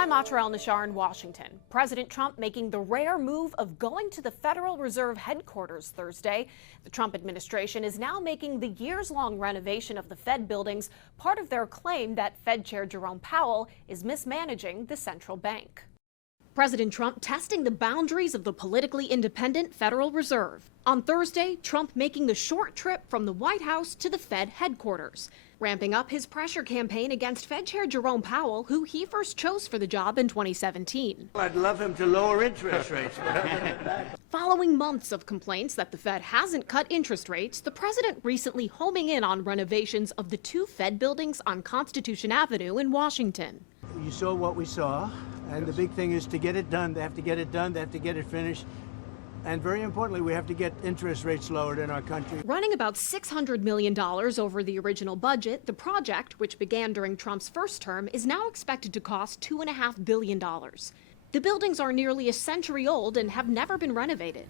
I'm Amarillo in Washington. President Trump making the rare move of going to the Federal Reserve headquarters Thursday. The Trump administration is now making the years-long renovation of the Fed buildings part of their claim that Fed Chair Jerome Powell is mismanaging the central bank. President Trump testing the boundaries of the politically independent Federal Reserve. On Thursday, Trump making the short trip from the White House to the Fed headquarters, ramping up his pressure campaign against Fed Chair Jerome Powell, who he first chose for the job in 2017. I'd love him to lower interest rates. Following months of complaints that the Fed hasn't cut interest rates, the president recently homing in on renovations of the two Fed buildings on Constitution Avenue in Washington. You saw what we saw, and the big thing is to get it done. They have to get it done. They have to get it finished. And very importantly, we have to get interest rates lowered in our country. Running about $600 million over the original budget, the project, which began during Trump's first term, is now expected to cost $2.5 billion. The buildings are nearly a century old and have never been renovated.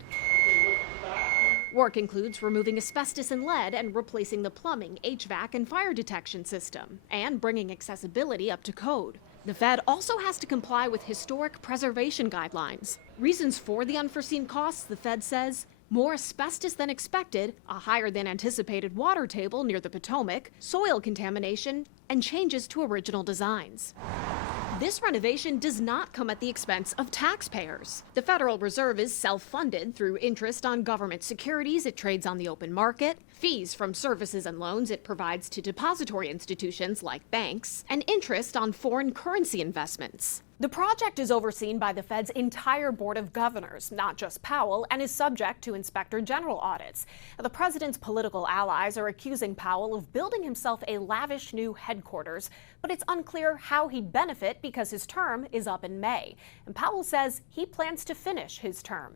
Work includes removing asbestos and lead and replacing the plumbing, HVAC, and fire detection system, and bringing accessibility up to code. The Fed also has to comply with historic preservation guidelines. Reasons for the unforeseen costs, the Fed says: more asbestos than expected, a higher than anticipated water table near the Potomac, soil contamination, and changes to original designs. This renovation does not come at the expense of taxpayers. The Federal Reserve is self-funded through interest on government securities it trades on the open market, fees from services and loans it provides to depository institutions like banks, and interest on foreign currency investments. The project is overseen by the Fed's entire board of governors, not just Powell, and is subject to inspector general audits. Now, the president's political allies are accusing Powell of building himself a lavish new headquarters, but it's unclear how he'd benefit because his term is up in May. And Powell says he plans to finish his term.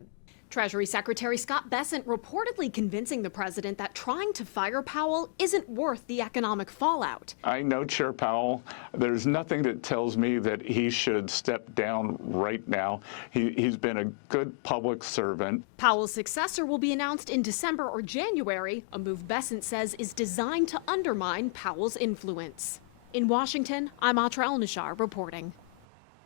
Treasury Secretary Scott Bessent reportedly convincing the president that trying to fire Powell isn't worth the economic fallout. I know Chair Powell. There's nothing that tells me that he should step down right now. He's been a good public servant. Powell's successor will be announced in December or January, a move Bessent says is designed to undermine Powell's influence. In Washington, I'm Amarillo reporting.